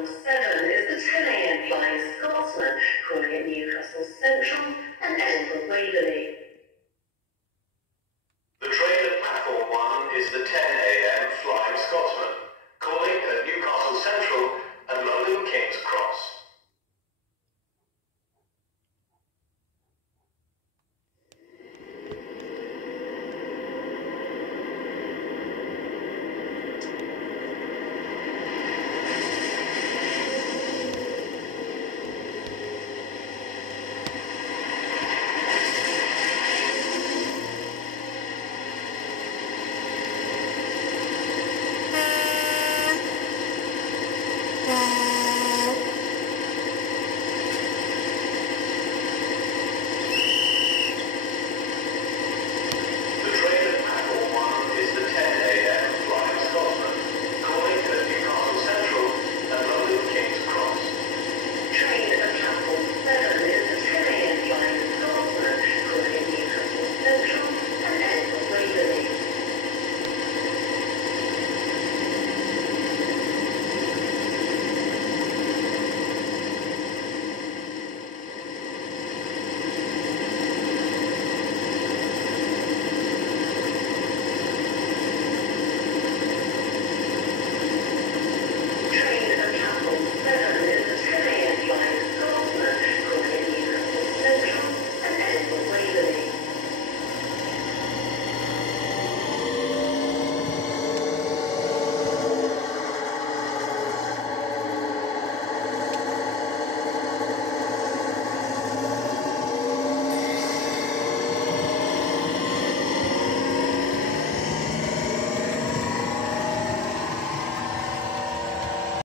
Platform 7 is the 10 a.m. flying Scotsman calling at Newcastle Central and Edinburgh Waverley. The train at Platform 1 is the 10 a.m.